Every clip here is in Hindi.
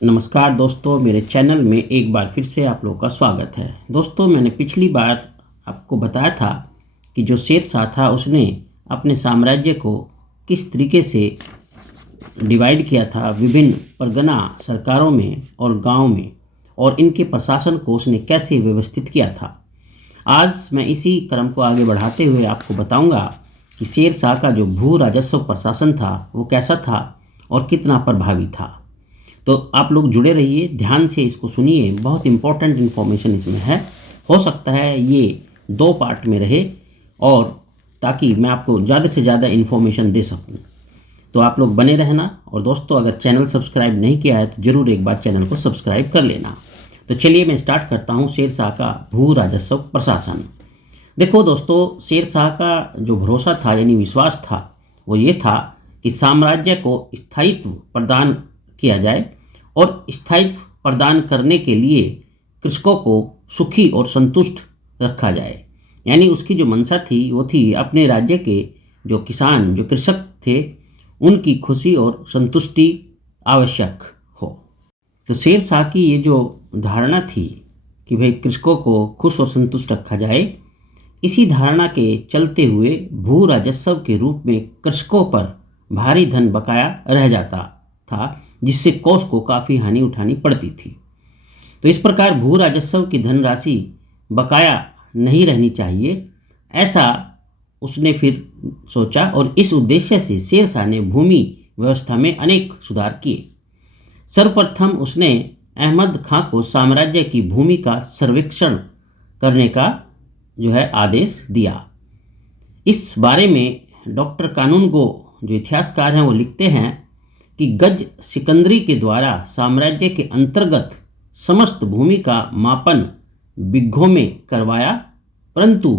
नमस्कार दोस्तों, मेरे चैनल में एक बार फिर से आप लोगों का स्वागत है। दोस्तों, मैंने पिछली बार आपको बताया था कि जो शेरशाह था उसने अपने साम्राज्य को किस तरीके से डिवाइड किया था विभिन्न परगना सरकारों में और गांव में, और इनके प्रशासन को उसने कैसे व्यवस्थित किया था। आज मैं इसी क्रम को आगे बढ़ाते हुए आपको बताऊंगा कि शेरशाह का जो भू राजस्व प्रशासन था वो कैसा था और कितना प्रभावी था। तो आप लोग जुड़े रहिए, ध्यान से इसको सुनिए, बहुत इंपॉर्टेंट इन्फॉर्मेशन इसमें है। हो सकता है ये 2 पार्ट में रहे, और ताकि मैं आपको ज़्यादा से ज़्यादा इन्फॉर्मेशन दे सकूं। तो आप लोग बने रहना। और दोस्तों, अगर चैनल सब्सक्राइब नहीं किया है तो ज़रूर एक बार चैनल को सब्सक्राइब कर लेना। तो चलिए मैं स्टार्ट करता हूँ शेरशाह का भू राजस्व प्रशासन। देखो दोस्तों, शेरशाह का जो भरोसा था यानी विश्वास था वो ये था कि साम्राज्य को स्थायित्व प्रदान किया जाए, और स्थायित्व प्रदान करने के लिए कृषकों को सुखी और संतुष्ट रखा जाए। यानी उसकी जो मंशा थी वो थी अपने राज्य के जो किसान, जो कृषक थे, उनकी खुशी और संतुष्टि आवश्यक हो। तो शेरशाह की ये जो धारणा थी कि भाई कृषकों को खुश और संतुष्ट रखा जाए, इसी धारणा के चलते हुए भू राजस्व के रूप में कृषकों पर भारी धन बकाया रह जाता था, जिससे कोष को काफ़ी हानि उठानी पड़ती थी। तो इस प्रकार भू राजस्व की धनराशि बकाया नहीं रहनी चाहिए, ऐसा उसने फिर सोचा, और इस उद्देश्य से शेरशाह ने भूमि व्यवस्था में अनेक सुधार किए। सर्वप्रथम उसने अहमद खां को साम्राज्य की भूमि का सर्वेक्षण करने का आदेश दिया। इस बारे में डॉक्टर कानून गो जो इतिहासकार हैं वो लिखते हैं कि गज सिकंदरी के द्वारा साम्राज्य के अंतर्गत समस्त भूमि का मापन बिघों में करवाया, परंतु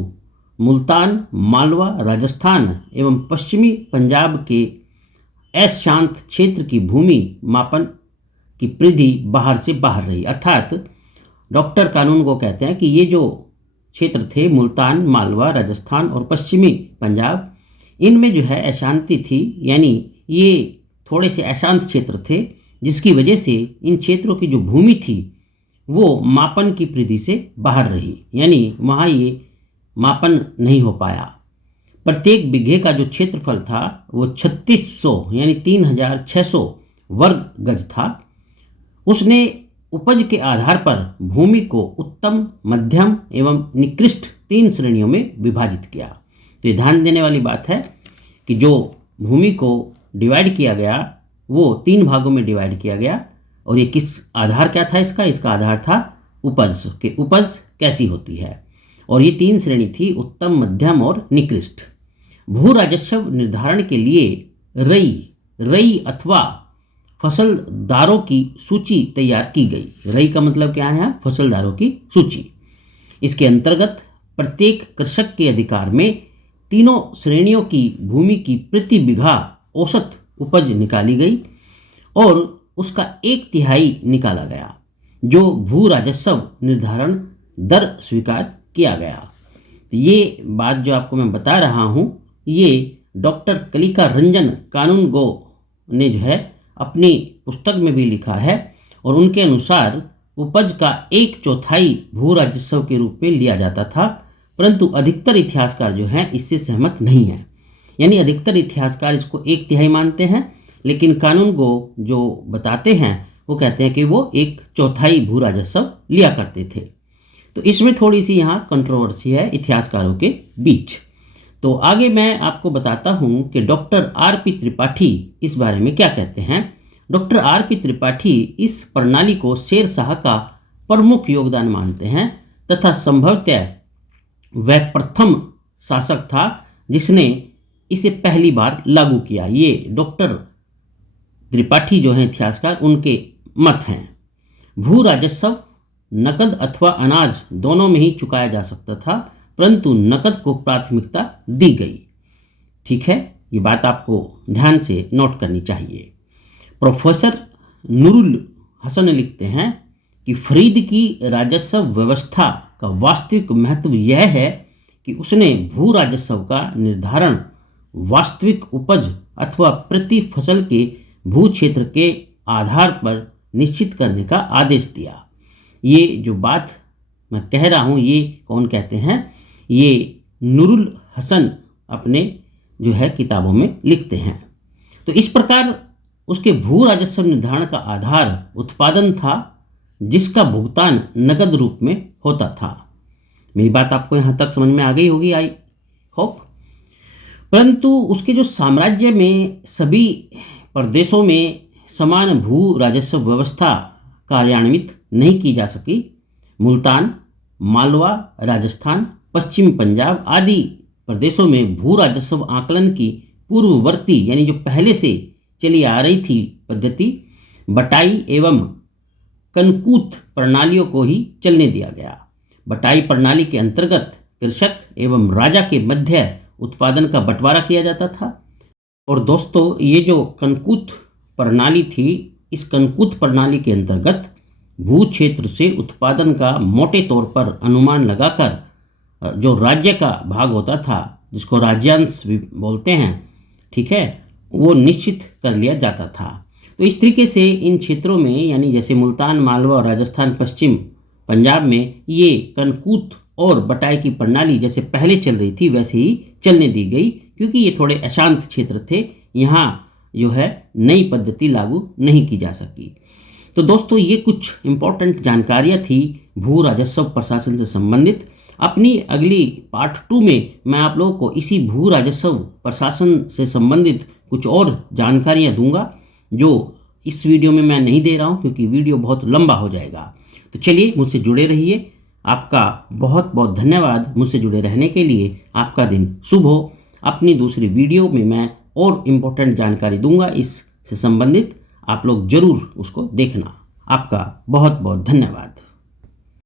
मुल्तान, मालवा, राजस्थान एवं पश्चिमी पंजाब के अशांत क्षेत्र की भूमि मापन की परिधि बाहर से बाहर रही। अर्थात डॉक्टर कानून को कहते हैं कि ये जो क्षेत्र थे, मुल्तान, मालवा, राजस्थान और पश्चिमी पंजाब, इनमें अशांति थी, यानी ये थोड़े से अशांत क्षेत्र थे, जिसकी वजह से इन क्षेत्रों की जो भूमि थी वो मापन की परिधि से बाहर रही, यानी वहाँ ये मापन नहीं हो पाया। प्रत्येक बिघे का जो क्षेत्रफल था वो 3600 यानी 3600 वर्ग गज था। उसने उपज के आधार पर भूमि को उत्तम, मध्यम एवं निकृष्ट 3 श्रेणियों में विभाजित किया। तो ये ध्यान देने वाली बात है कि जो भूमि को डिवाइड किया गया वो 3 भागों में डिवाइड किया गया। और ये किस आधार क्या था इसका आधार था उपज, कि उपज कैसी होती है। और ये 3 श्रेणी थी, उत्तम, मध्यम और निकृष्ट। भू राजस्व निर्धारण के लिए रई अथवा फसलदारों की सूची तैयार की गई। रई का मतलब क्या है? फसलदारों की सूची। इसके अंतर्गत प्रत्येक कृषक के अधिकार में तीनों श्रेणियों की भूमि की प्रति बीघा औसत उपज निकाली गई, और उसका 1/3 निकाला गया, जो भू राजस्व निर्धारण दर स्वीकार किया गया। तो ये बात जो आपको मैं बता रहा हूँ, ये डॉक्टर कलिका रंजन कानून गो ने अपनी पुस्तक में भी लिखा है, और उनके अनुसार उपज का 1/4 भू राजस्व के रूप में लिया जाता था, परंतु अधिकतर इतिहासकार इससे सहमत नहीं है। यानी अधिकतर इतिहासकार इसको 1/3 मानते हैं, लेकिन कानून गो जो बताते हैं वो कहते हैं कि वो 1/4 भू राजस्व लिया करते थे। तो इसमें थोड़ी सी यहाँ कंट्रोवर्सी है इतिहासकारों के बीच। तो आगे मैं आपको बताता हूँ कि डॉक्टर आर.पी. त्रिपाठी इस बारे में क्या कहते हैं। Doctor RP. त्रिपाठी इस प्रणाली को शेरशाह का प्रमुख योगदान मानते हैं, तथा संभवतः वह प्रथम शासक था जिसने इसे पहली बार लागू किया। ये डॉक्टर त्रिपाठी जो हैं इतिहासकार, उनके मत हैं। भू राजस्व नकद अथवा अनाज दोनों में ही चुकाया जा सकता था, परंतु नकद को प्राथमिकता दी गई। ठीक है, ये बात आपको ध्यान से नोट करनी चाहिए। प्रोफेसर नूरुल हसन लिखते हैं कि फरीद की राजस्व व्यवस्था का वास्तविक महत्व यह है कि उसने भू राजस्व का निर्धारण वास्तविक उपज अथवा प्रति फसल के भू क्षेत्र के आधार पर निश्चित करने का आदेश दिया। ये जो बात मैं कह रहा हूँ ये कौन कहते हैं, ये नूरुल हसन अपने जो है किताबों में लिखते हैं। तो इस प्रकार उसके भू राजस्व निर्धारण का आधार उत्पादन था, जिसका भुगतान नकद रूप में होता था। मेरी बात आपको यहाँ तक समझ में आ गई होगी, आई होप। परंतु उसके जो साम्राज्य में सभी प्रदेशों में समान भू राजस्व व्यवस्था कार्यान्वित नहीं की जा सकी। मुल्तान, मालवा, राजस्थान, पश्चिमी पंजाब आदि प्रदेशों में भू राजस्व आकलन की पूर्ववर्ती यानी जो पहले से चली आ रही थी पद्धति, बटाई एवं कनकूत प्रणालियों को ही चलने दिया गया। बटाई प्रणाली के अंतर्गत कृषक एवं राजा के मध्य उत्पादन का बंटवारा किया जाता था। और दोस्तों, ये जो कनकूत प्रणाली थी, इस कनकूत प्रणाली के अंतर्गत भू क्षेत्र से उत्पादन का मोटे तौर पर अनुमान लगाकर जो राज्य का भाग होता था, जिसको राज्यांश भी बोलते हैं, ठीक है, वो निश्चित कर लिया जाता था। तो इस तरीके से इन क्षेत्रों में यानी जैसे मुल्तान, मालवा और राजस्थान, पश्चिम पंजाब में ये कनकूत और बटाई की प्रणाली जैसे पहले चल रही थी वैसे ही चलने दी गई, क्योंकि ये थोड़े अशांत क्षेत्र थे, यहाँ जो है नई पद्धति लागू नहीं की जा सकी। तो दोस्तों, ये कुछ इम्पोर्टेंट जानकारियाँ थी भू राजस्व प्रशासन से संबंधित। अपनी अगली पार्ट 2 में मैं आप लोगों को इसी भू राजस्व प्रशासन से संबंधित कुछ और जानकारियाँ दूंगा, जो इस वीडियो में मैं नहीं दे रहा हूँ क्योंकि वीडियो बहुत लंबा हो जाएगा। तो चलिए, मुझसे जुड़े रहिए। आपका बहुत बहुत धन्यवाद मुझसे जुड़े रहने के लिए। आपका दिन शुभ हो। अपनी दूसरी वीडियो में मैं और इम्पोर्टेंट जानकारी दूंगा इससे संबंधित, आप लोग जरूर उसको देखना। आपका बहुत बहुत धन्यवाद।